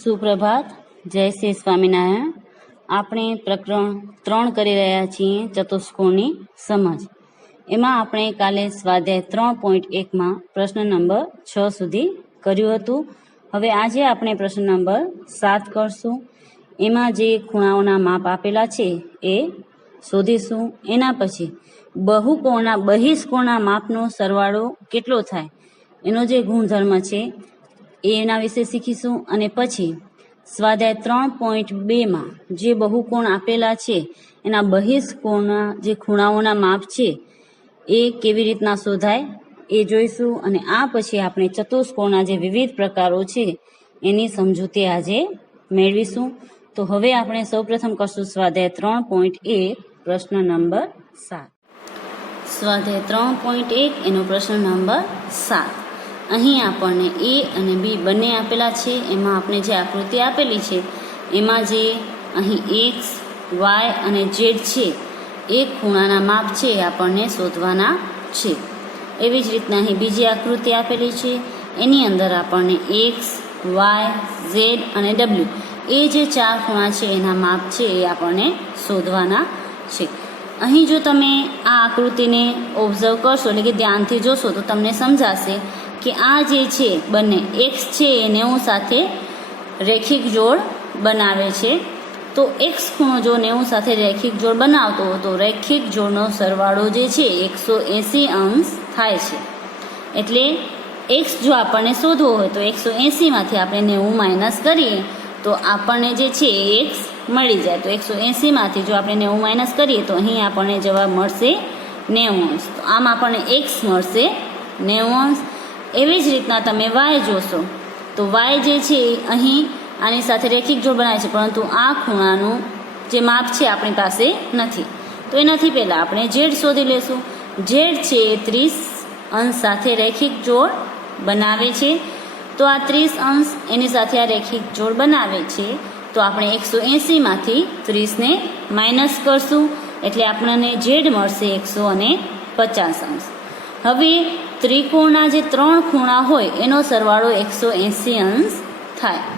સુપ્રભાત, જય શ્રી સ્વામિનારાયણ. આપણે પ્રકરણ 3 કરી રહ્યા છીએ, ચતુષ્કોણની સમજ. એમાં આપણે કાલે સ્વાધ્યાય 3.1માં પ્રશ્ન નંબર 6 સુધી કર્યું હતું. હવે આજે આપણે પ્રશ્ન નંબર 7 કરશું. એમાં જે ખૂણાઓના માપ આપેલા છે એ શોધીશું. એના પછી બહુકોણના બહિષ્કોણના માપનો સરવાળો કેટલો થાય એનો જે ગુણધર્મ છે એના વિશે શીખીશું. અને પછી સ્વાધ્યાય 3.2માં જે બહુકોણ આપેલા છે એના બહિષ્કોણના જે ખૂણાઓના માપ છે એ કેવી રીતના શોધાય એ જોઈશું. અને આ પછી આપણે ચતુષ્કોણના જે વિવિધ પ્રકારો છે એની સમજૂતી આજે મેળવીશું. તો હવે આપણે સૌપ્રથમ કરશું સ્વાધ્યાય 3.1 પ્રશ્ન નંબર 7. સ્વાધ્યાય 3.1 એનો પ્રશ્ન નંબર 7. અહીં આપણને એ અને બી બંને આપેલા છે. એમાં આપણે જે આકૃતિ આપેલી છે એમાં જે અહીં એક્સ, વાય અને ઝેડ છે એ ખૂણાના માપ છે એ આપણને શોધવાના છે. એવી જ રીતના અહીં બીજી આકૃતિ આપેલી છે એની અંદર આપણને એક્સ, વાય, ઝેડ અને ડબલ્યુ એ જે 4 ખૂણા છે એના માપ છે એ આપણને શોધવાના છે. અહીં જો તમે આ આકૃતિને ઓબ્ઝર્વ કરશો એટલે કે ધ્યાનથી જોશો તો તમને સમજાશે કે આ જે છે બંને એક્સ છે એ 90 સાથે રેખિક જોડ બનાવે છે. તો એક્સ ખૂણો જો 90 સાથે રેખિક જોડ બનાવતો હોય તો રેખિક જોડનો સરવાળો જે છે 180 અંશ થાય છે. એટલે એક્સ જો આપણને શોધવો હોય તો 180માંથી આપણે 90 માઇનસ કરીએ તો આપણને જે છે એ એક્સ મળી જાય. તો 180માંથી જો આપણે 90 માઇનસ કરીએ તો અહીં આપણને જવાબ મળશે 90 અંશ. તો આમ આપણને એક્સ મળશે 90 અંશ. એવી જ રીતના તમે વાય જોશો તો વાય જે છે અહીં આની સાથે રેખિક જોડ બનાવે છે, પરંતુ આ ખૂણાનું જે માપ છે આપણી પાસે નથી. તો એનાથી પહેલાં આપણે ઝેડ શોધી લેશું. ઝેડ છે એ 30 અંશ સાથે રેખિક જોડ બનાવે છે. તો આ 30 અંશ એની સાથે આ રેખિક જોડ બનાવે છે. તો આપણે 180માંથી 30ને માઇનસ કરશું એટલે આપણને ઝેડ મળશે 150 અંશ. હવે ત્રિકોણના જે 3 ખૂણા હોય એનો સરવાળો 180 અંશ થાય.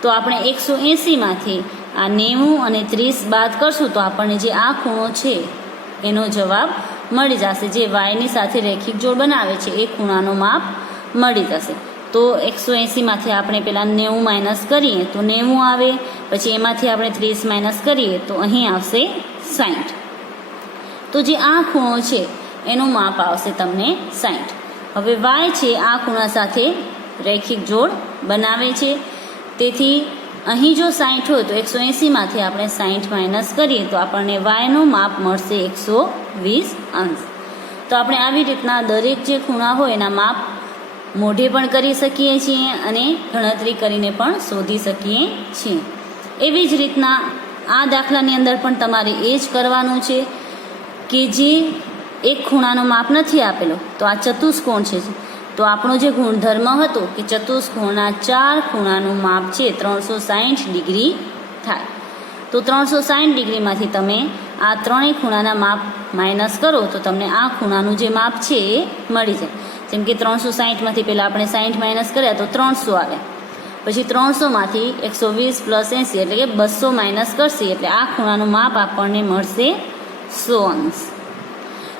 તો આપણે 180માંથી આ 90 અને 30 બાદ કરશું તો આપણને જે આ ખૂણો છે એનો જવાબ મળી જશે. જે વાયની સાથે રેખિક જોડ બનાવે છે એ ખૂણાનો માપ મળી જશે. તો 180માંથી આપણે પહેલાં 90 માઇનસ કરીએ તો 90 આવે. પછી એમાંથી આપણે 30 માઇનસ કરીએ તો અહીં આવશે 60. તો જે આ ખૂણો છે એનું માપ આવશે તમને 60. હવે વાય છે આ ખૂણા સાથે રેખિક જોડ બનાવે છે. તેથી અહીં જો 60 હોય તો 180માંથી આપણે 60 માઇનસ કરીએ તો આપણને વાયનું માપ મળશે 120 અંશ. તો આપણે આવી રીતના દરેક જે ખૂણા હોય એના માપ મોઢે પણ કરી શકીએ છીએ અને ગણતરી કરીને પણ શોધી શકીએ છીએ. એવી જ રીતના આ દાખલાની અંદર પણ તમારે એ જ કરવાનું છે કે જે એક ખૂણાનો માપ નથી આપેલો તો આ ચતુષ્કોણ છે. તો આપણો જે ગુણધર્મ હતો કે ચતુષ્કોણના 4 ખૂણાનું માપ છે 360 ડિગ્રી થાય. તો 360 ડિગ્રીમાંથી તમે આ ત્રણેય ખૂણાના માપ માઇનસ કરો તો તમને આ ખૂણાનું જે માપ છે એ મળી જાય. જેમ કે 360માંથી પહેલાં આપણે 60 માઇનસ કર્યા તો 300 આવે. પછી 300માંથી 120 પ્લસ 80 એટલે કે 200 માઇનસ કરશે એટલે આ ખૂણાનું માપ આપણને મળશે 100 અંશ.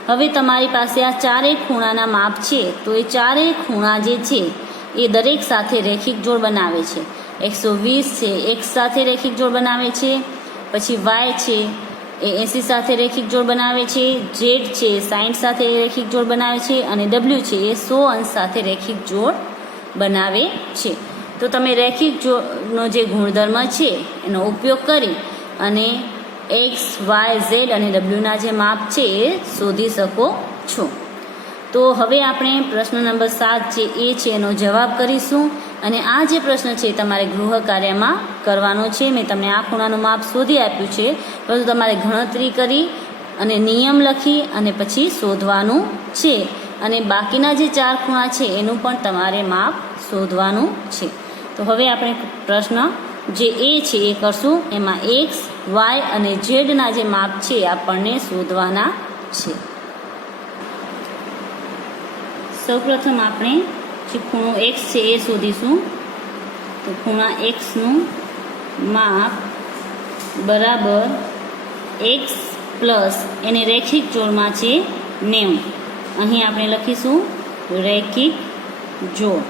હવે તમારી પાસે આ 4 ખૂણાના માપ છે તો એ 4 ખૂણા જે છે એ દરેક સાથે રેખિક જોડ બનાવે છે. 120 છે x સાથે રેખિક જોડ બનાવે છે. પછી y છે એ 80 સાથે રેખિક જોડ બનાવે છે. z છે 60 સાથે રેખિક જોડ બનાવે છે. અને w છે એ 100 અંશ સાથે રેખિક જોડ બનાવે છે. તો તમે રેખિક જોડનો જે ગુણધર્મ છે એનો ઉપયોગ કરી અને એક્સ, વાય, ઝેડ અને ડબલ્યુના જે માપ છે એ શોધી શકો છો. તો હવે આપણે પ્રશ્ન નંબર 7 જે એ છે એનો જવાબ કરીશું. અને આ જે પ્રશ્ન છે તમારે ગૃહ કાર્યમાં કરવાનો છે. મેં તમને આ ખૂણાનું માપ શોધી આપ્યું છે, પરંતુ તમારે ગણતરી કરી અને નિયમ લખી અને પછી શોધવાનું છે. અને બાકીના જે 4 ખૂણા છે એનું પણ તમારે માપ શોધવાનું છે. તો હવે આપણે પ્રશ્ન જે એ છે એ કરશું. એમાં એક્સ, વાય અને ઝેડના જે માપ છે આપણને શોધવાના છે. સૌપ્રથમ આપણે જે ખૂણો એક્સ છે એ શોધીશું. તો તો ખૂણા એક્સનું માપ બરાબર એક્સ પ્લસ એને રેખિક જોડમાં છે 90. અહીં આપણે લખીશું રેખિક જોડ.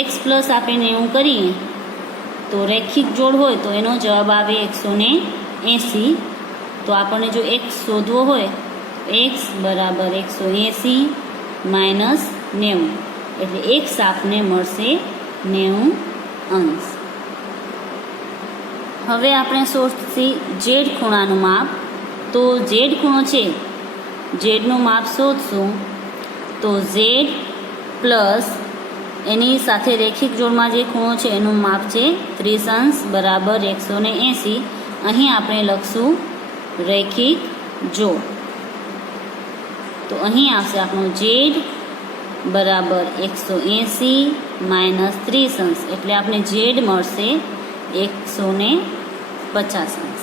એક્સ પ્લસ આપણે 90 કરીએ તો રેખિક જોડ હોય તો એનો જવાબ આવે 180. તો આપણને જો એક્સ શોધવો હોય એક્સ બરાબર 180 માઇનસ 90 એટલે એક્સ આપને મળશે 90°. હવે આપણે શોધશી ઝેડ ખૂણાનું માપ. તો ઝેડ ખૂણો છે, ઝેડનું માપ શોધશું તો ઝેડ પ્લસ એની સાથે રેખિક જોડમાં જે ખૂણો છે એનું માપ છે 30° બરાબર 180. અહીં આપણે લખશું રેખિક જોડ. તો અહીં આવશે આપણું ઝેડ બરાબર 180 માઇનસ 30° એટલે આપણે ઝેડ મળશે 150°.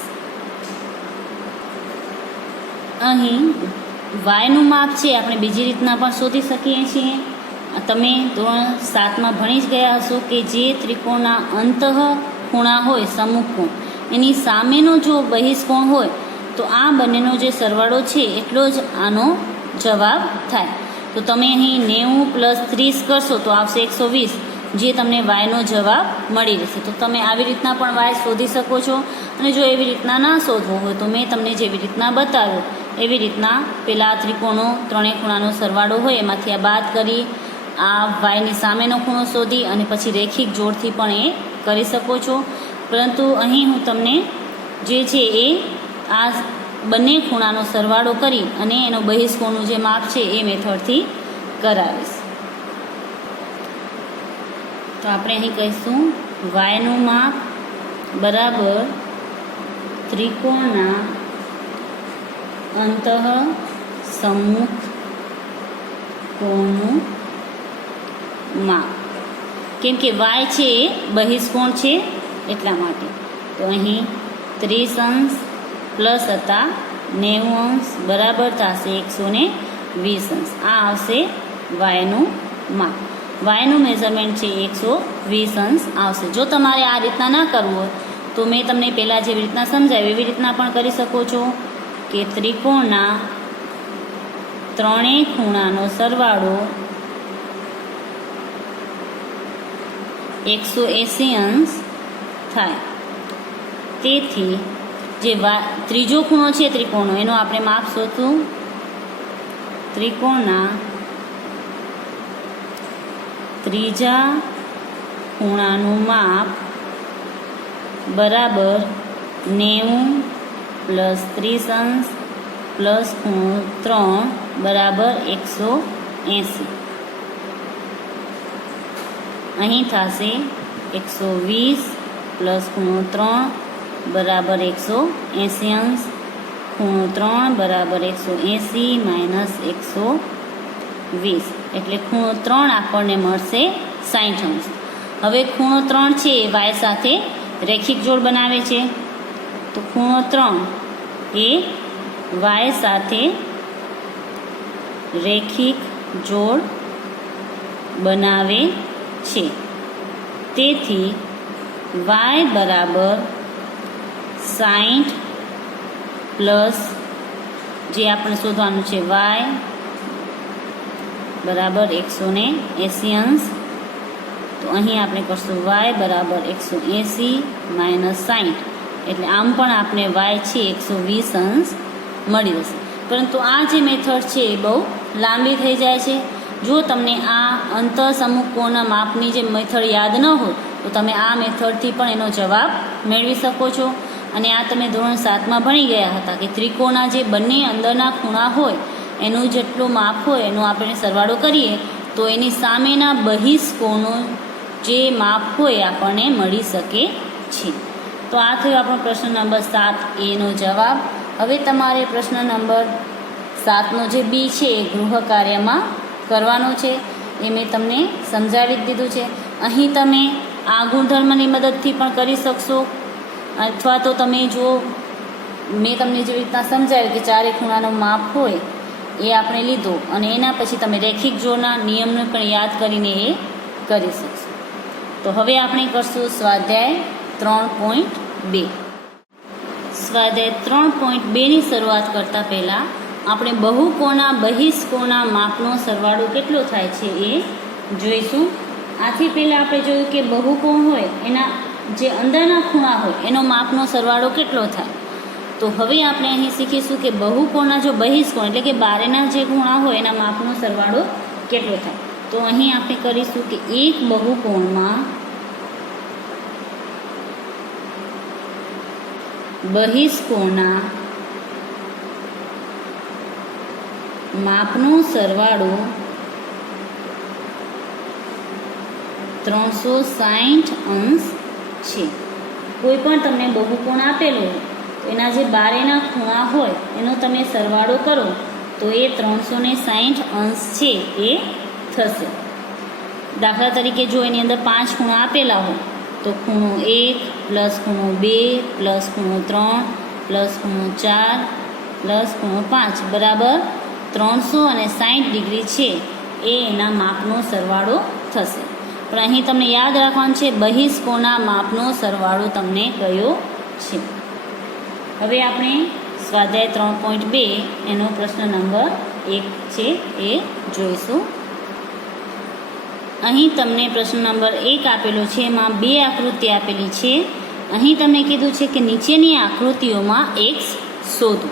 અહીં વાયનું માપ છે આપણે બીજી રીતના પણ શોધી શકીએ છીએ. તમે ધોરણ 7માં ભણી જ ગયા હશો કે જે ત્રિકોણના અંતઃ ખૂણા હોય સમુખ કોણ એની સામેનો જો બહિષ્કોણ હોય તો આ બંનેનો જે સરવાળો છે એટલો જ આનો જવાબ થાય. તો તમે અહીં 90 પ્લસ 30 કરશો તો આવશે 120, જે તમને વાયનો જવાબ મળી રહેશે. તો તમે આવી રીતના પણ વાય શોધી શકો છો. અને જો એવી રીતના ના શોધવો હોય તો મેં તમને જેવી રીતના બતાવ્યું એવી રીતના પેલા ત્રિકોણો ત્રણેય ખૂણાનો સરવાળો હોય એમાંથી આ બાદ કરી આ વાયની સામેનો ખૂણો શોધી અને પછી રેખિક જોડથી પણ એ કરી શકો છો. પરંતુ અહીં હું તમને જે છે એ આ બંને ખૂણાનો સરવાળો કરી અને એનો બહિષ્કોણનું જે માપ છે એ મેથડથી કરાવીશ. તો આપણે અહીં કહીશું વાયનું માપ બરાબર ત્રિકોણના અંતઃ સમુખ કોણનું માપ. કેમ કે વાય છે એ બહિષ્કોણ છે એટલા માટે. તો અહીં 30° પ્લસ હતા 90° બરાબર થશે 120°. આ આવશે વાયનું માપ. વાયનું મેઝરમેન્ટ છે 120° આવશે. જો તમારે આ રીતના ના કરવું હોય તો મેં તમને પહેલાં જેવી રીતના સમજાવ્યું એવી રીતના પણ કરી શકો છો કે ત્રિકોણના ત્રણેય ખૂણાનો સરવાળો 180° થાય. તેથી જે ત્રીજો ખૂણો છે ત્રિકોણનો એનો આપણે માપ શોધશું. ત્રિકોણના ત્રીજા ખૂણાનું માપ બરાબર 90 પ્લસ 30° પ્લસ ખૂણો 3 બરાબર 180. અહીં થશે 120 પ્લસ ખૂણો 3 બરાબર 180°. ખૂણો 3 બરાબર 180 માઇનસ 120 એટલે ખૂણો 3 આપણને મળશે 60°. હવે ખૂણો 3 છે એ વાય સાથે રેખિક જોડ બનાવે છે. તો ખૂણો 3 એ વાય સાથે રેખિક જોડ બનાવે છે. તેથી વાય બરાબર 60 પ્લસ જે આપણે શોધવાનું છે વાય બરાબર 180°. તો અહીં આપણે કરશું વાય બરાબર 180 માઇનસ 60 એટલે આમ પણ આપણે વાય છે 120° મળી જશે. પરંતુ આ જે મેથડ છે એ બહુ લાંબી થઈ જાય છે. જો તમને આ અંતર સમુખ કોણના માપની જે મેથડ યાદ ન હોય તો તમે આ મેથડથી પણ એનો જવાબ મેળવી શકો છો. અને આ તમે ધોરણ 7માં ભણી ગયા હતા કે ત્રિકોણના જે બંને અંદરના ખૂણા હોય એનું જેટલું માપ હોય એનો આપણે સરવાળો કરીએ તો એની સામેના બહિષ્કોણનું જે માપ હોય આપણને મળી શકે છે. તો આ થયો આપણો પ્રશ્ન નંબર 7 એનો જવાબ. હવે તમારે પ્રશ્ન નંબર 7નો જે બી છે એ ગૃહ કાર્યમાં કરવાનો છે. એ મેં તમને સમજાવી જ દીધું છે. અહીં તમે આ ગુણધર્મની મદદથી પણ કરી શકશો અથવા તો તમે જો મેં તમને જેવી રીતના સમજાવ્યું કે ચારે ખૂણાનું માપ હોય એ આપણે લીધો અને એના પછી તમે રેખિક જોડના નિયમને પણ યાદ કરીને એ કરી શકશો. તો હવે આપણે કરશું સ્વાધ્યાય 3.2. સ્વાધ્યાય 3.2ની શરૂઆત કરતાં પહેલાં આપણે બહુકોણના બહિષ્કોણના માપનો સરવાળો કેટલો થાય છે એ જોઈશું. આથી પહેલાં આપણે જોયું કે બહુકોણ હોય એના જે અંદરના ખૂણા હોય એનો માપનો સરવાળો કેટલો થાય. તો હવે આપણે અહીં શીખીશું કે બહુકોણના જો બહિષ્કોણ એટલે કે બારેના જે ખૂણા હોય એના માપનો સરવાળો કેટલો થાય. તો અહીં આપણે કરીશું કે એક બહુકોણમાં બહિષ્કોણના માપનો સરવાળો 360 અંશ છે. કોઈ પણ તમને બહુકોણ આપેલો હોય તો એના જે બારેના ખૂણા હોય એનો તમે સરવાળો કરો તો એ 360 અંશ છે એ થશે. દાખલા તરીકે જો એની અંદર 5 ખૂણા આપેલા હોય તો ખૂણો 1 પ્લસ ખૂણો 2 પ્લસ ખૂણો 3 પ્લસ ખૂણો 4 પ્લસ ખૂણો 5 બરાબર 360 ડિગ્રી છે એ એના માપનો સરવાળો થશે. પણ અહીં તમને યાદ રાખવાનું છે બહિષ્કોણના માપનો સરવાળો તમને કયો છે. હવે આપણે સ્વાધ્યાય 3.2 એનો પ્રશ્ન નંબર 1 છે એ જોઈશું. અહીં તમને પ્રશ્ન નંબર 1 આપેલો છે. એમાં 2 આકૃતિ આપેલી છે. અહીં તમને કીધું છે કે નીચેની આકૃતિઓમાં એક્સ શોધો.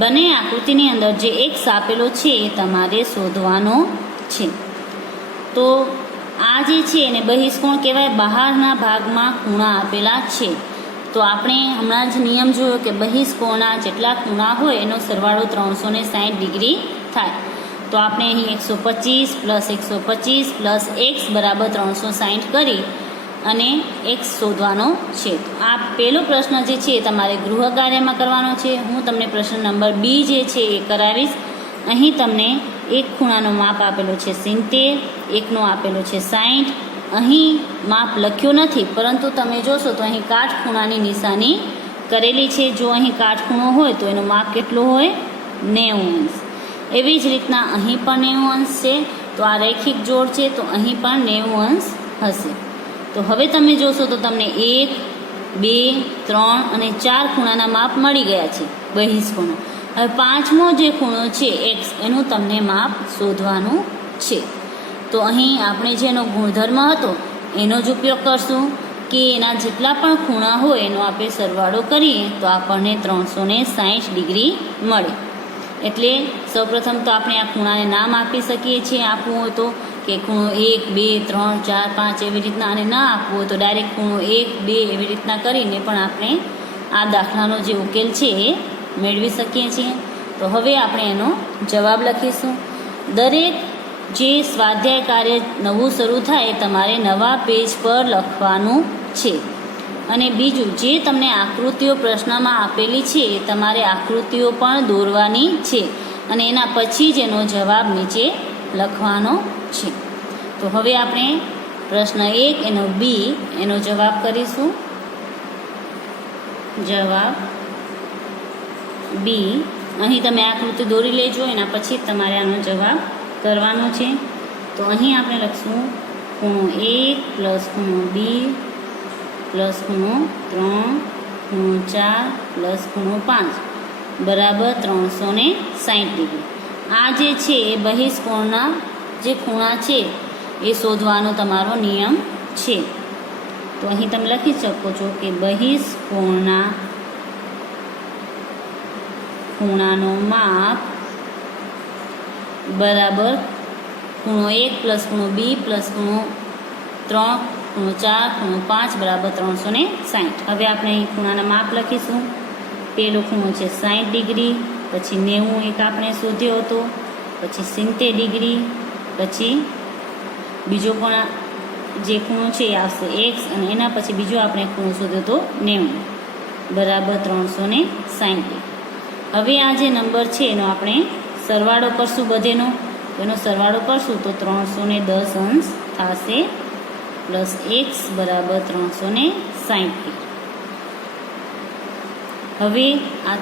બંને આકૃતિની અંદર જે એક્સ આપેલો છે એ તમારે શોધવાનો છે. તો આ જે છે એને બહિષ્કોણ કહેવાય. બહારના ભાગમાં ખૂણા આપેલા છે. તો આપણે હમણાં જ નિયમ જોયો કે બહિષ્કોણના જેટલા ખૂણા હોય એનો સરવાળો 360 ડિગ્રી થાય. તો આપણે અહીં 125 પ્લસ 125 પ્લસ એક્સ બરાબર 360 કરી અને એક્સ શોધવાનો છે. આ પહેલો પ્રશ્ન જે છે એ તમારે ગૃહ કાર્યમાં કરવાનો છે. હું તમને પ્રશ્ન નંબર 2 જે છે એ કરાવીશ. અહીં તમને એક ખૂણાનો માપ આપેલો છે 70, એકનો આપેલો છે 60. અહીં માપ લખ્યો નથી પરંતુ તમે જોશો તો અહીં કાટખૂણાની નિશાની કરેલી છે. જો અહીં કાટખૂણો હોય તો એનો માપ કેટલો હોય 90 અંશ. એવી જ રીતના અહીં પણ 90 અંશ છે. તો આ રૈખિક જોડ છે તો અહીં પણ 90 અંશ હશે. તો હવે તમે જોશો તો તમને 1, 2, 3 અને 4 ખૂણાના માપ મળી ગયા છે બહિષ્કોણો. હવે પાંચમો જે ખૂણો છે એક્સ એનું તમને માપ શોધવાનું છે. તો અહીં આપણે જેનો ગુણધર્મ હતો એનો જ ઉપયોગ કરશું કે એના જેટલા પણ ખૂણા હોય એનો આપણે સરવાળો કરીએ તો આપણને 360 ડિગ્રી મળે. એટલે સૌપ્રથમ તો આપણે આ ખૂણાને નામ આપી શકીએ છીએ. આપવું હોય તો કે ખૂણો 1, 2, 3, 4, 5 એવી રીતના આને ના આપવું હોય તો ડાયરેક્ટ ખૂણો 1, 2 એવી રીતના કરીને પણ આપણે આ દાખલાનો જે ઉકેલ છે એ મેળવી શકીએ છીએ. તો હવે આપણે એનો જવાબ લખીશું. દરેક જે સ્વાધ્યાય કાર્ય નવું શરૂ થાય એ તમારે નવા પેજ પર લખવાનું છે. અને બીજું જે તમને આકૃતિઓ પ્રશ્નમાં આપેલી છે એ તમારે આકૃતિઓ પણ દોરવાની છે અને એના પછી જ એનો જવાબ નીચે લખવાનો છે. તો હવે આપણે પ્રશ્ન 1 એનો બી એનો જવાબ કરીશું. જવાબ બી. અહીં તમે આકૃતિ દોરી લેજો એના પછી જ તમારે આનો જવાબ કરવાનો છે. તો અહીં આપણે લખશું ખૂણો 1 પ્લસ ખૂણો 2 પ્લસ ખૂણો 3 ખૂણો 4 પ્લસ ખૂણો 5 બરાબર 360 ડિગ્રી. આ જે છે એ બહિષ્કોણના જે ખૂણા છે એ શોધવાનો તમારો નિયમ છે. તો અહીં તમે લખી શકો છો કે બહિષ્કોણના ખૂણાનો માપ બરાબર ખૂણો 1 પ્લસ ખૂણો 2 પ્લસ ખૂણો 3 ખૂણો 4 ખૂણો 5 બરાબર 360. હવે આપણે અહીં ખૂણાના માપ લખીશું. પહેલો ખૂણો છે 60 ડિગ્રી, પછી 90 એક આપણે શોધ્યો હતો, પછી 70 ડિગ્રી, પછી બીજો પણ જે ખૂણો છે એ આવશે એક્સ અને એના પછી બીજો આપણે ખૂણો શોધ્યો હતો 90 બરાબર 360. હવે આ જે નંબર છે એનો આપણે સરવાળો કરશું બધેનો. એનો સરવાળો કરશું તો 310 અંશ થશે પ્લસ એક્સ બરાબર 360. હવે આ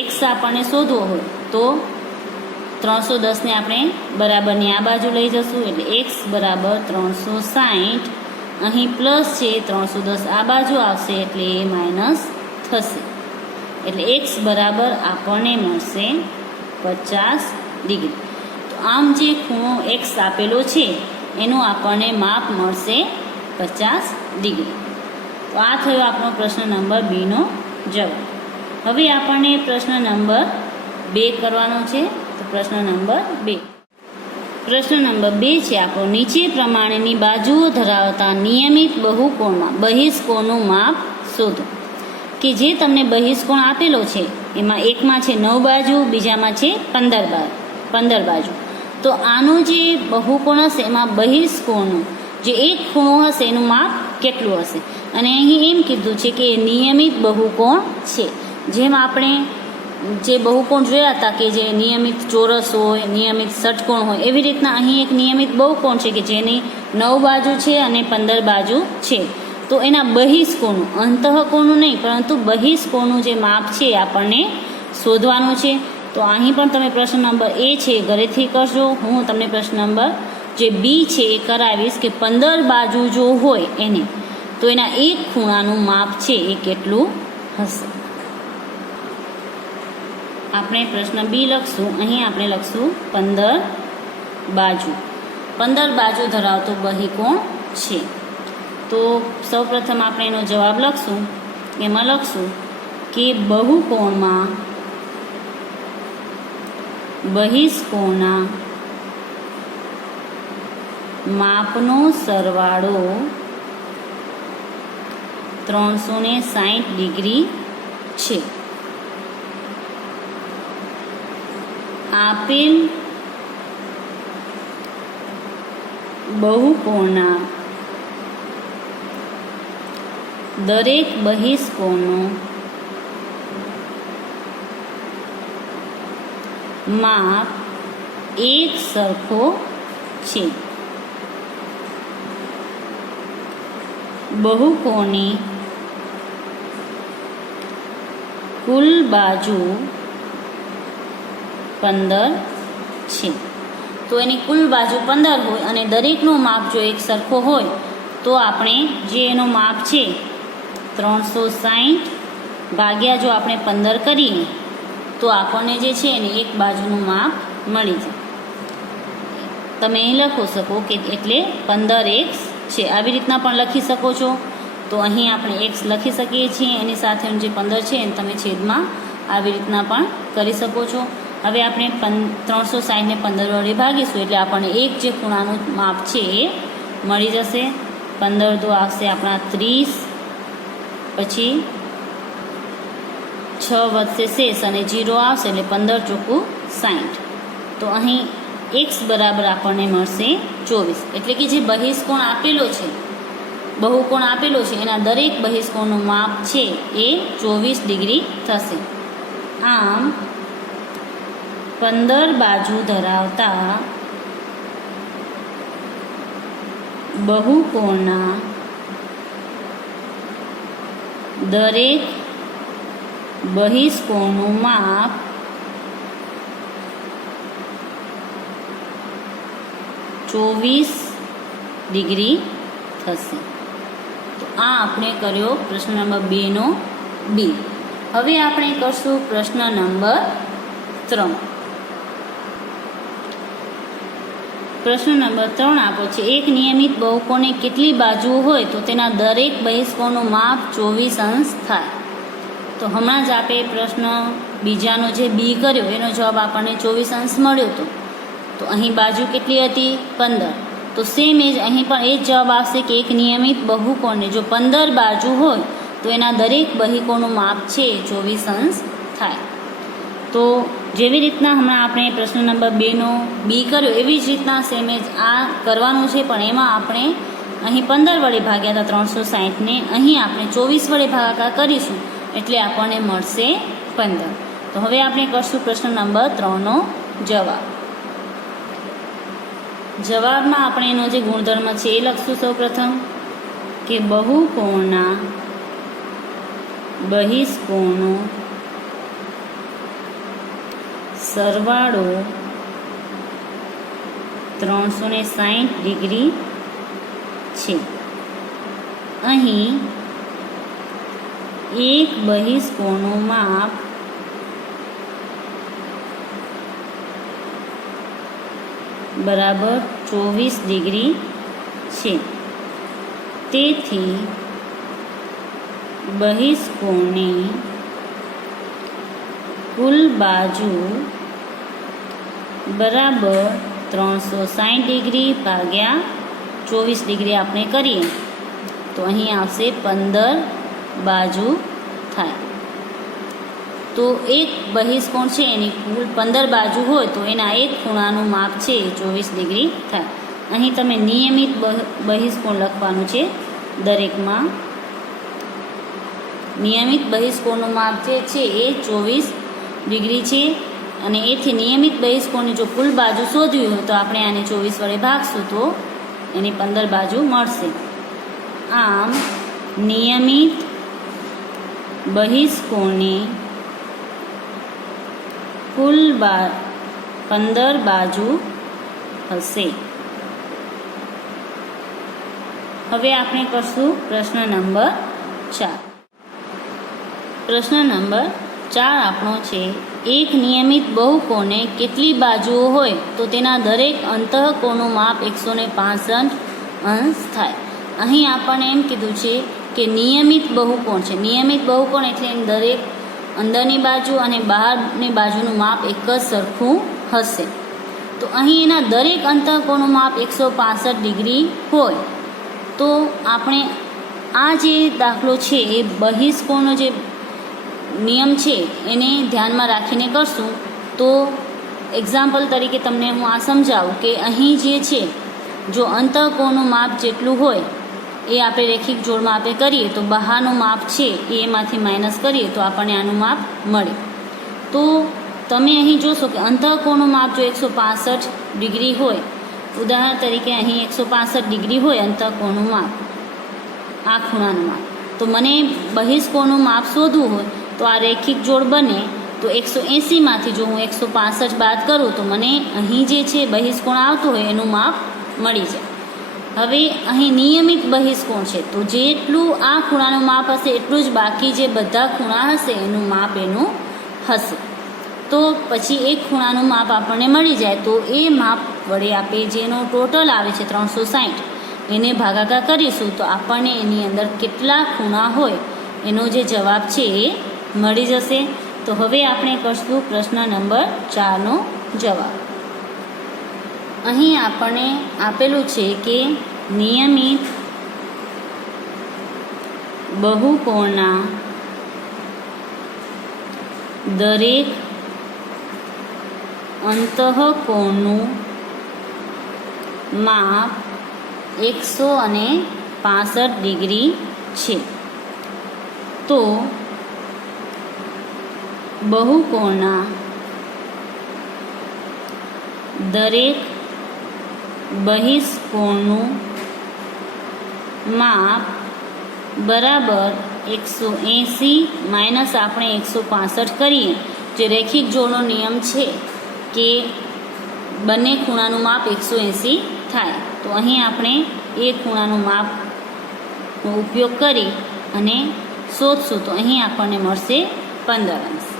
એક્સ આપણને શોધવો હોય તો 310ને આપણે બરાબરની આ બાજુ લઈ જશું એટલે એક્સ બરાબર 360 અહીં પ્લસ છે 310 આ બાજુ આવશે એટલે એ માઇનસ થશે, એટલે એક્સ બરાબર આપણને મળશે 50 ડિગ્રી. તો આમ જે ખૂણો એક્સ આપેલો છે એનું આપણને માપ મળશે 50 ડિગ્રી. તો આ થયો આપણો પ્રશ્ન નંબર બીનો જવાબ. હવે આપણને પ્રશ્ન નંબર 2 કરવાનો છે. તો પ્રશ્ન નંબર 2 છે આપણો, નીચે પ્રમાણેની બાજુઓ ધરાવતા નિયમિત બહુકોણમાં બહિષ્કોણનું માપ શોધો. કે જે તમને બહિષ્કોણ આપેલો છે એમાં એકમાં છે 9 બાજુ, બીજામાં છે 15 બાજુ. તો આનું જે બહુકોણ હશે એમાં બહિષ્કોણનું જે એક ખૂણો હશે એનું માપ કેટલું હશે. અને અહીં એમ કીધું છે કે નિયમિત બહુકોણ છે. જેમ આપણે જે બહુકોણ જોયા હતા કે જે નિયમિત ચોરસ હોય, નિયમિત ષટકોણ હોય, એવી રીતના અહીં એક નિયમિત બહુકોણ છે કે જેની 9 બાજુ છે અને 15 બાજુ છે. તો એના બહિષ્કોણનું, અંતઃકોણનું નહીં પરંતુ બહિષ્કોણનું જે માપ છે આપણને શોધવાનું છે. તો અહીં પણ તમે પ્રશ્ન નંબર એ છે ઘરેથી કરશો. હું તમને પ્રશ્ન નંબર જે બી છે એ કરાવીશ કે 15 બાજુ જો હોય એને, તો એના એક ખૂણાનું માપ છે એ કેટલું હશે. આપણે પ્રશ્ન બી લખશું. અહીં આપણે લખશું 15 બાજુ ધરાવતો બહિકોણ છે. તો સૌપ્રથમ આપણે એનો જવાબ લખશું. એમાં લખશું કે બહુકોણમાં બહિષ્કોણના માપનો સરવાળો 360 ડિગ્રી છે. આપેલ બહુકોણના દરેક બહિષ્કોણનો માપ એક સરખો છે. બહુકોણની કુલ બાજુ 15 છે. તો એની કુલ બાજુ 15 હોય અને દરેકનું માપ જો એક સરખો હોય તો આપણે જે એનો માપ છે 360 ભાગ્યા જો આપણે 15 કરીએ તો આપણને જે છે એને એક બાજુનું માપ મળી જાય. તમે અહીં લખો શકો કે એટલે 15x છે. આવી રીતના પણ લખી શકો છો. તો અહીં આપણે x લખી શકીએ છીએ, એની સાથેનું જે 15 છે એને તમે છેદમાં આવી રીતના પણ કરી શકો છો. હવે આપણે 360 ને 15 વડે ભાગીશું એટલે આપણને એક જે ખૂણાનું માપ છે એ મળી જશે. 15 દો આવશે આપણા 30, પછી 6 વધશે શેષ અને 0 આવશે એટલે 15 ચોખ્ખું 60. તો અહીં x બરાબર આપણને મળશે 24. એટલે કે જે બહિષ્કોણ આપેલો છે, બહુકોણ આપેલો છે એના દરેક બહિષ્કોણનું માપ છે એ 24 ડિગ્રી થશે. આમ 15 બાજુ ધરાવતા બહુકોણના દરેક બહિષ્કોણનું માપ 24 ડિગ્રી થશે. તો આ આપણે કર્યો પ્રશ્ન નંબર 2 નો બી. હવે આપણે કરશું પ્રશ્ન નંબર 3. પ્રશ્ન નંબર 3 આપો છે, એક નિયમિત બહુકોણની કેટલી બાજુઓ હોય તો તેના દરેક બહિષ્કોણનું માપ 24 અંશ થાય. તો હમણાં જ આપણે પ્રશ્ન બીજાનો જે બી કર્યો એનો જવાબ આપણને 24 અંશ મળ્યો હતો. તો અહીં બાજુ કેટલી હતી? 15. તો સેમ એ જ અહીં પણ એ જ જવાબ આવશે કે એક નિયમિત બહુકોણને જો 15 બાજુ હોય તો એના દરેક બહિકોણનું માપ છે 24 અંશ થાય. તો જેવી રીતના હમણાં આપણે પ્રશ્ન નંબર 2 નો બી કર્યો એવી જ રીતના સેમ એ જ આ કરવાનું છે, પણ એમાં આપણે અહીં 15 વડે ભાગ્યા હતા 360 ને, અહીં આપણે 24 વડે ભાગાકાર કરીશું એટલે આપણને મળશે 15. તો હવે આપણે કરશું પ્રશ્ન નંબર 3 નો જવાબ. જવાબમાં આપણે એનો જે ગુણધર્મ છે એ લખશું. સૌપ્રથમ કે બહુકોણના બહિષ્કોણનો સરવાળો 360 ડિગ્રી છે. અહીં એક બહિષ્કોણનું માપ બરાબર 24 ડિગ્રી છે. તેથી બહિષ્કોણની કુલ બાજુ બરાબર 360 ડિગ્રી ભાગ્યા 24 ડિગ્રી આપણે કરીએ તો અહીં આવશે 15 બાજુ થાય. તો એક બહિષ્કોણ છે એની કુલ 15 બાજુ હોય તો એના એક ખૂણાનું માપ છે એ 24 ડિગ્રી થાય. અહીં તમે નિયમિત બહિષ્કોણ લખવાનું છે દરેકમાં. નિયમિત બહિષ્કોણનું માપ જે છે એ 24 ડિગ્રી છે અને એથી નિયમિત બહિષ્કોણની જો કુલ બાજુ શોધવી હોય તો આપણે આને 24 વડે ભાગશું તો એની 15 બાજુ મળશે. આમ નિયમિત બહિષ્કોણની કુલ 15 બાજુ હશે. હવે આપણે કરશું પ્રશ્ન નંબર 4. પ્રશ્ન નંબર 4 આપણો છે, એક નિયમિત બહુકોણને કેટલી બાજુઓ હોય તો તેના દરેક અંતઃકોણનું માપ 165 અંશ થાય. અહીં આપણને એમ કીધું છે કે નિયમિત બહુકોણ છે. નિયમિત બહુકોણ એટલે દરેક અંદરની બાજુ અને બહારની બાજુનું માપ એક જ સરખું હશે. તો અહીં એના દરેક અંતઃકોણનું માપ 165 ડિગ્રી હોય તો આપણે આ જે દાખલો છે એ બહિષ્કોણનો જે નિયમ છે એને ધ્યાનમાં રાખીને કરશું. તો એક્ઝામ્પલ તરીકે તમને હું આ સમજાવું કે અહીં જે છે જો અંતઃકોણનું માપ જેટલું હોય એ આપણે રેખિક જોડમાં આપણે કરીએ તો બહારનું માપ છે એ એમાંથી માઇનસ કરીએ તો આપણને આનું માપ મળે. તો તમે અહીં જોશો કે અંતઃકોણનું માપ જો 165 ડિગ્રી હોય, ઉદાહરણ તરીકે અહીં 165 ડિગ્રી હોય અંતઃકોણનું માપ, આ ખૂણાનું માપ, તો મને બહિષ્કોણનું માપ શોધવું હોય તો આ રેખિક જોડ બને તો 180માંથી જો હું 165 બાદ કરું તો મને અહીં જે છે બહિષ્કોણ આવતું હોય એનું માપ મળી જાય. હવે અહીં નિયમિત બહિષ્કોણ છે તો જેટલું આ ખૂણાનું માપ હશે એટલું જ બાકી જે બધા ખૂણા હશે એનું માપ એનું હશે. તો પછી એક ખૂણાનું માપ આપણને મળી જાય તો એ માપ વડે આપણે જેનો ટોટલ આવે છે 360 એને ભાગાકાર કરીશું તો આપણને એની અંદર કેટલા ખૂણા હોય એનો જે જવાબ છે એ મળી જશે. તો હવે આપણે કરશું પ્રશ્ન નંબર 4નો જવાબ. અહીં આપણને આપેલું છે કે નિયમિત બહુકોણના દરેક અંતઃકોણનું માપ 165 ડિગ્રી છે. તો બહુકોણના દરેક બહિષ્કોણનું માપ બરાબર 180 માઇનસ આપણે 165 કરીએ. જે રેખિક જોડનો નિયમ છે કે બંને ખૂણાનું માપ 180 થાય તો અહીં આપણે એ ખૂણાનું માપનો ઉપયોગ કરી અને શોધશું તો અહીં આપણને મળશે 15 અંશ.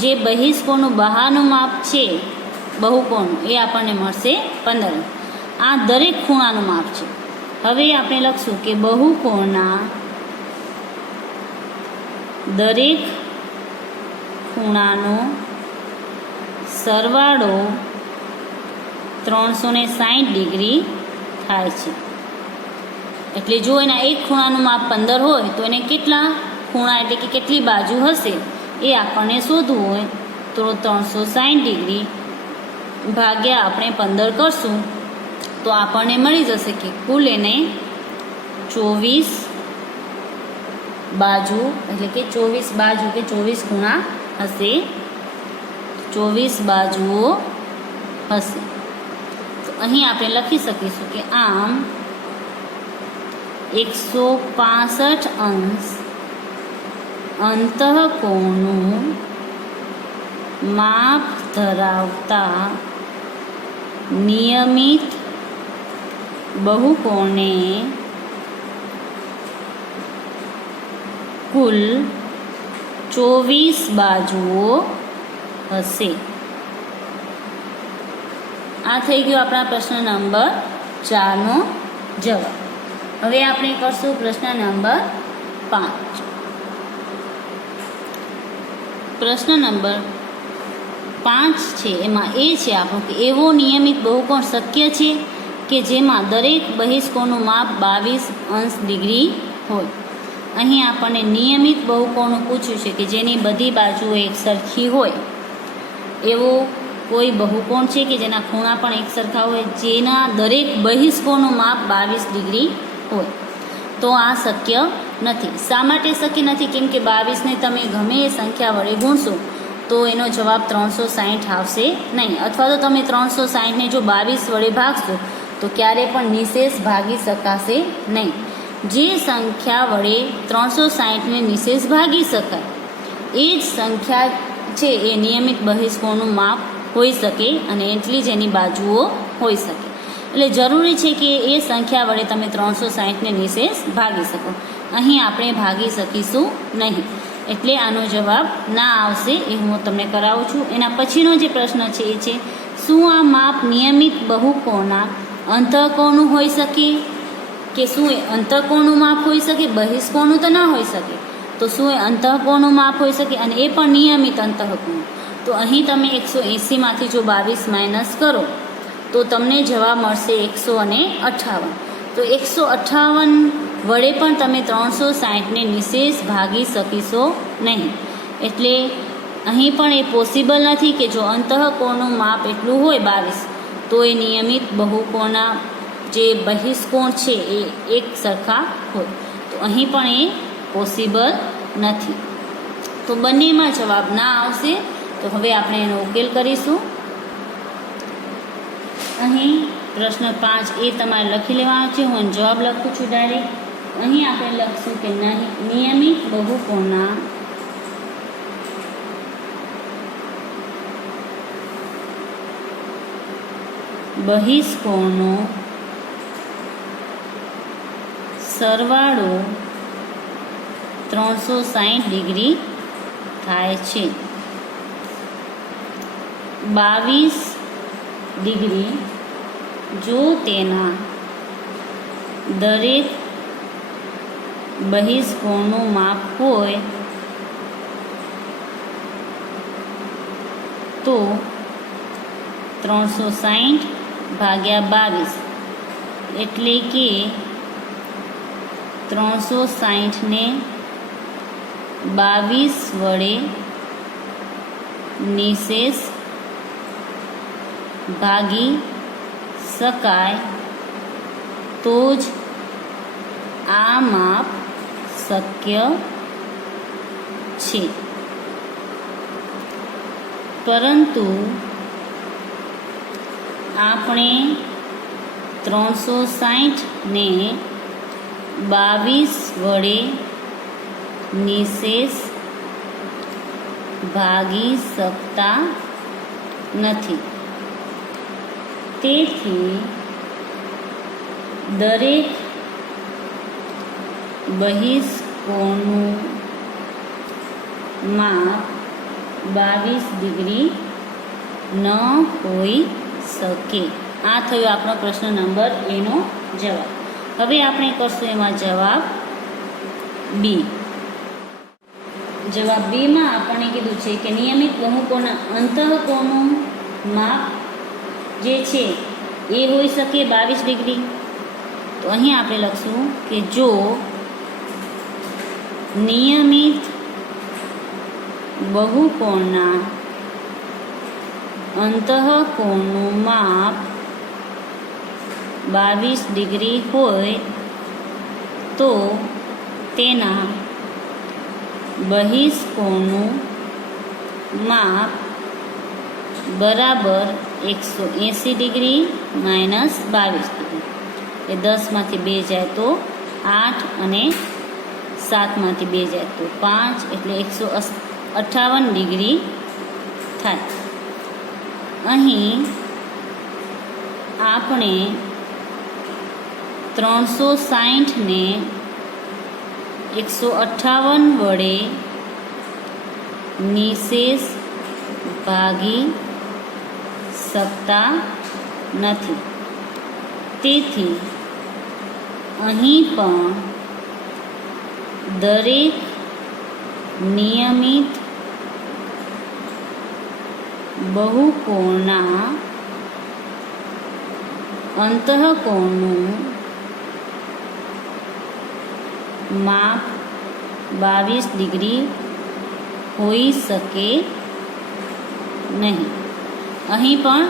જે બહિષ્કોણનું બહારનું માપ છે બહુકોણનું એ આપણને મળશે 15 અંશ. આ દરેક ખૂણાનું માપ છે. હવે આપણે લખશું કે બહુકોણના દરેક ખૂણાનો સરવાળો 360 ડિગ્રી થાય છે. એટલે જો એના એક ખૂણાનું માપ 15 હોય તો એને કેટલા ખૂણા એટલે કે કેટલી બાજુ હશે એ આપણને શોધવું હોય તો 360 ડિગ્રી ભાગ્યા આપણે 15 કરશું તો આપણને મળી જશે કે કુલ એને 24 બાજુ એટલે કે 24 બાજુ કે 24 ખૂણા હશે, 24 બાજુઓ હશે. તો અહીં આપણે લખી શકીશું કે આમ 165 અંશ અંતઃકોણનું માપ ધરાવતા નિયમિત બહુકોણને કુલ 24 બાજુઓ હશે. આ થઈ ગયો આપણા પ્રશ્ન નંબર 4નો જવાબ. હવે આપણે કરશું પ્રશ્ન નંબર 5. પ્રશ્ન નંબર 5 છે એમાં એ છે આપણું કે એવો નિયમિત બહુકોણ શક્ય છે કે જેમાં દરેક બહિષ્કોણનું માપ 22° હોય. અહીં આપણને નિયમિત બહુકોણનું પૂછ્યું છે કે જેની બધી બાજુઓ એક સરખી હોય એવો કોઈ બહુકોણ છે કે જેના ખૂણા પણ એક સરખા હોય, જેના દરેક બહિષ્કોણનું માપ 22° હોય. તો આ શક્ય નથી. શા માટે શક્ય નથી? કેમ કે 22ને તમે ગમે એ સંખ્યા વડે ગુણશો તો એનો જવાબ 360 આવશે નહીં, અથવા તો તમે 360ને જો 22 વડે ભાગશો તો ક્યારે પણ નિશેષ ભાગી શકાશે નહીં. જે સંખ્યા વડે 360ને નિશેષ ભાગી શકાય એ જ સંખ્યા છે એ નિયમિત બહિષ્કોણનું માપ હોઈ શકે અને એટલી જ એની બાજુઓ હોઈ શકે. એટલે જરૂરી છે કે એ સંખ્યા વડે તમે 360ને નિશેષ ભાગી શકો. અહીં આપણે ભાગી શકીશું નહીં, એટલે આનો જવાબ ના આવશે. એ હું તમને કરાવું છું. એના પછીનો જે પ્રશ્ન છે એ છે, શું આ માપ નિયમિત બહુકોણના અંતઃકોણનું હોઈ શકે? કે શું એ અંતઃકોણનું માપ હોઈ શકે? બહિષ્કોણનું તો ના હોઈ શકે. તો શું એ અંતઃકોણનું માપ હોઈ શકે, અને એ પણ નિયમિત અંતઃકોણ? તો અહીં તમે 180માંથી જો 22 માઇનસ કરો તો તમને જવાબ મળશે 158. તો 158 વડે પણ તમે 360ને નિશેષ ભાગી શકીશો નહીં. એટલે અહીં પણ એ પોસિબલ નથી કે જો અંતઃકોણનું માપ એટલું હોય 22 તો એ નિયમિત બહુકોણના જે બહિષ્કોણ છે એ એક સરખા હોય. તો અહીં પણ એ પોસિબલ નથી. તો બંનેમાં જવાબ ના આવશે. તો હવે આપણે એનો ઉકેલ કરીશું. અહીં પ્રશ્ન 5 એ તમારે લખી લેવાનો છે. હું જવાબ લખું છું ડાયરેક્ટ. અહીં આપણે લખશું કે નિયમિત બહુકોણના બહિષ્કોણનો સરવાળો 360° થાય છે. 22° જો તેના દરેક બહિષ્કોણનું માપ હોય તો 360 ભાગ્યા 22 એટલે કે 360ને 22 વડે નિશેષ ભાગી શકાય તો જ આ માપ શક્ય છે. પરંતુ આપણે 360ને 22 વડે નિશેષ ભાગી શકતા નથી. તેથી દરેક બહિષ્કોણનું માપ 22° ન હોઈ શકે. આ થયો આપણો પ્રશ્ન નંબર એનો જવાબ. હવે આપણે કરશું એમાં જવાબ બી. જવાબ બીમાં આપણને કીધું છે કે નિયમિત બહુકોણના અંતઃકોણનું માપ જે છે એ હોઈ શકે 22°. તો અહીં આપણે લખશું કે જો નિયમિત બહુકોણના અંતઃકોણનું માપ 22° હોય તો તેના બહિષ્કોણનું માપ બરાબર 180° માઇનસ 22°. એ 10માંથી 2 જાય તો 8 અને 7માંથી 2 જાય તો 5 એટલે 158° થાય. અહીં આપણે 360ને 158 વડે નિશેષ ભાગી શકતા નથી. તેથી અહીં પણ દરેક નિયમિત બહુકોણના અંતઃકોણનું માપ 22 ડિગ્રી હોઈ શકે નહીં. અહીં પણ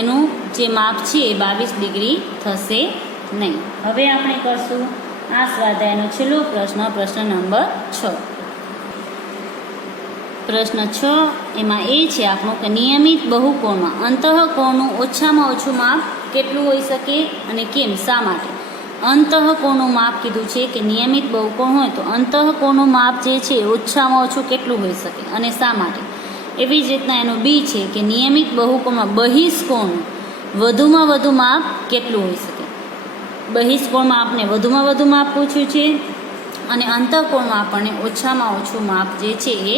એનું જે માપ છે એ 22 ડિગ્રી થશે નહીં. હવે આપણે કરશું આ સ્વાધ્યાયનો છેલ્લો પ્રશ્ન, પ્રશ્ન નંબર 6. પ્રશ્ન 6 એમાં એ છે આપણો કે નિયમિત બહુકોણમાં અંતઃકોણનું ઓછામાં ઓછું માપ કેટલું હોઈ શકે અને કેમ, શા માટે? અંતઃકોણનું માપ કીધું છે કે નિયમિત બહુકોણ હોય તો અંતઃકોણનું માપ જે છે ઓછામાં ઓછું કેટલું હોઈ શકે અને શા માટે? એવી જ રીતના એનું બી છે કે નિયમિત બહુકોણમાં બહિષ્કોણનું વધુમાં વધુ માપ કેટલું હોઈ શકે. બહિષ્કોણમાં આપણે વધુમાં વધુ માપ પૂછ્યું છે અને અંતઃકોણમાં આપણને ઓછામાં ઓછું માપ જે છે એ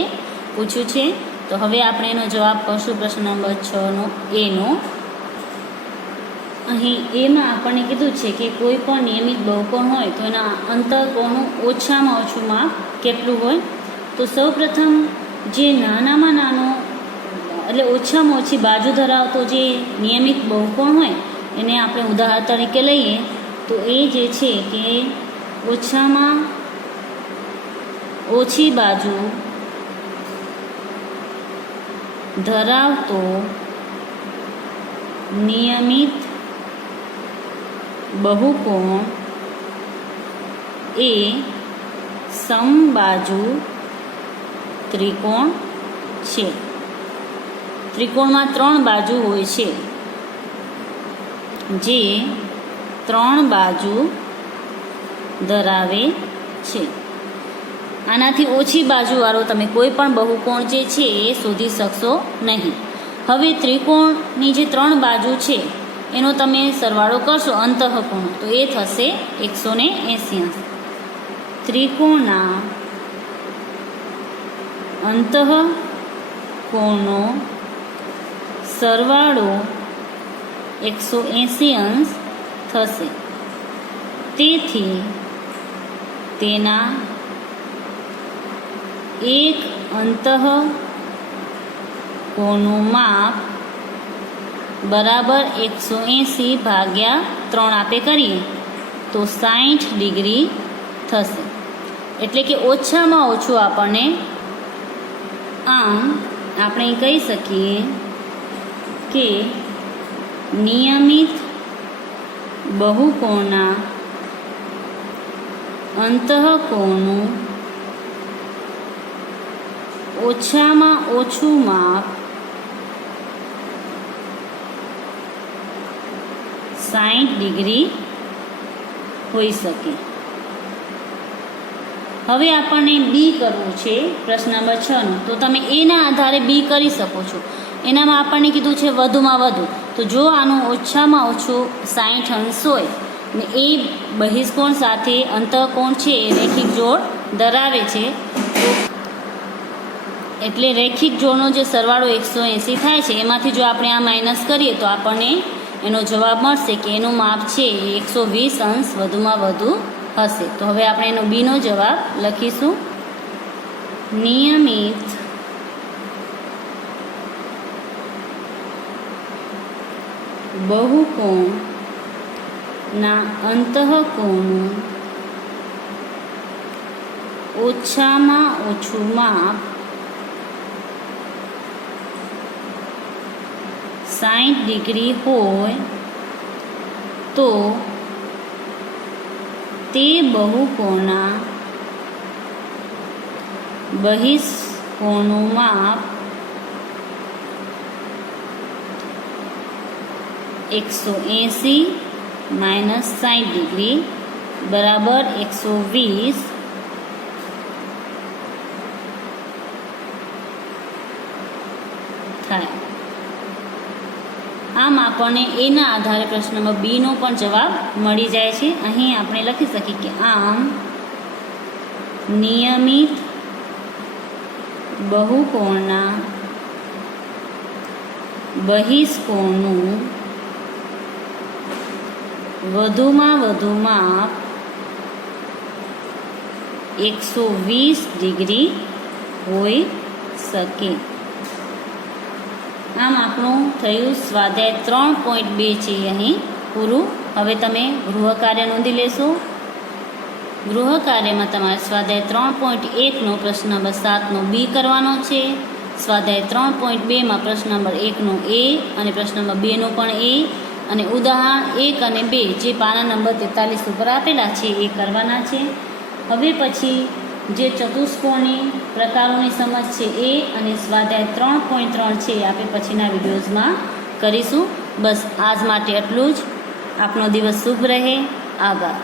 પૂછ્યું છે. તો હવે આપણે એનો જવાબ કરશું પ્રશ્ન નંબર 6 નો એનો. અહીં એમાં આપણને કીધું છે કે કોઈ પણ નિયમિત બહુકોણ હોય તો એના અંતઃકોણનું ઓછામાં ઓછું માપ કેટલું હોય. તો સૌપ્રથમ જે નાનામાં નાનો એટલે ઓછામાં ઓછી બાજુ ધરાવતો જે નિયમિત બહુકોણ હોય એને આપણે ઉદાહરણ તરીકે લઈએ તો એ જે છે કે ઓછામાં ઓછી બાજુ ધરાવતો નિયમિત બહુકોણ એ સમબાજુ ત્રિકોણ છે. ત્રિકોણમાં 3 બાજુ હોય છે, જે 3 બાજુ ધરાવે છે. આનાથી ઓછી બાજુવાળો તમે કોઈ પણ બહુકોણ જે છે એ શોધી શકશો નહીં. હવે ત્રિકોણની જે 3 બાજુ છે એનો તમે સરવાળો કરશો અંતઃકોણ તો એ થશે 180. ત્રિકોણના અંતઃકોણનો સરવાળો 180 થશે. તેથી તેના એક અંતઃકોણનું માપ બરાબર 180 ભાગ્યા 3 આપે કરીએ તો 60 ડિગ્રી થશે. એટલે કે ઓછામાં ઓછું આપણને આમ આપણે કહી શકીએ કે નિયમિત બહુકોણના અંતઃકોણનું ઓછામાં ઓછું માપ 60 ડિગ્રી હોઈ શકે. હવે આપણને બી કરવું છે પ્રશ્ન નંબર 6 નો. તો તમે એના આધારે બી કરી શકો છો. એનામાં આપણને કીધું છે વધુમાં વધુ. તો જો આનું ઓછામાં ઓછું 60 અંશ હોય ને એ બહિષ્કોણ સાથે અંતઃકોણ છે એ રેખિક જોડ ધરાવે છે તો એટલે રેખિક જોડનો જે સરવાળો 180 થાય છે એમાંથી જો આપણે આ માઇનસ કરીએ તો આપણને એનો જવાબ મળશે કે એનું માપ છે એ 120 અંશ વધુમાં વધુ હશે. તો હવે આપણે એનો બીનો જવાબ લખીશું. નિયમિત બહુકોણના અંતઃકોણનું ઓછામાં ઓછું માપ 60 ડિગ્રી હોય તો તે બહુકોણના બહિષ્કોણનું માપ 180 માઇનસ 60 ડિગ્રી બરાબર 120 થાય. આમ આપણને એના આધારે પ્રશ્ન નંબર બીનો પણ જવાબ મળી જાય છે. અહીં આપણે લખી શકીએ કે આમ નિયમિત બહુકોણના બહિષ્કોણનું વધુમાં વધુ માપ 120 ડિગ્રી હોઈ શકે. આમ આપણું થયું સ્વાધ્યાય 3.2 છે અહીં પૂરું. હવે તમે ગૃહ કાર્ય નોંધી લેશો. ગૃહ કાર્યમાં તમારે સ્વાધ્યાય 3.1નો પ્રશ્ન નંબર 7નો બી કરવાનો છે. સ્વાધ્યાય 3.2માં પ્રશ્ન નંબર 1નો એ અને પ્રશ્ન નંબર 2નો પણ એ અને ઉદાહરણ 1 અને 2 જે પાના નંબર 43 ઉપર આપેલા છે એ કરવાના છે. હવે પછી જે ચતુષ્કોણની પ્રકારોની સમજ છે એ અને સ્વાધ્યાય 3.3 છે એ આપણે પછીના વિડીયોઝમાં કરીશું. બસ આજ માટે એટલું જ. આપનો દિવસ શુભ રહે. આભાર.